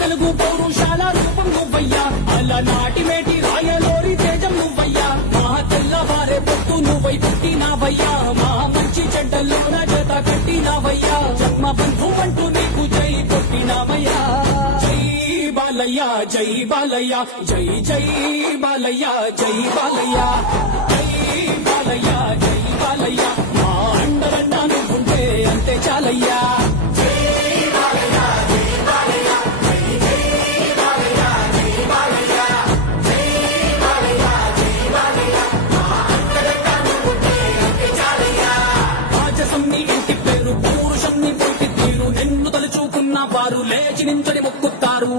తెలుగు పౌరుషాల రూపం నువ్వయ్యా అలనాటి మేటి రాయలోరి తేజం నువ్వయ్యా మా తెల్లవారే పొత్తు నువ్వై పుట్టినావయ్యా మా మంచి చెడ్డల్లో జత కట్టినావయ్యా జన్మ బంధు అంటూ నీకు జై కొట్టినావయ్యా జై బాలయ్య జై బాలయ్య జై జై బాలయ్య జై బాలయ్య జై బాలయ్య జై బాలయ్య మా అండరండ నువ్వుంటే అంతే చాలయ్యా వారు లేచి నించని మొక్కుతారు.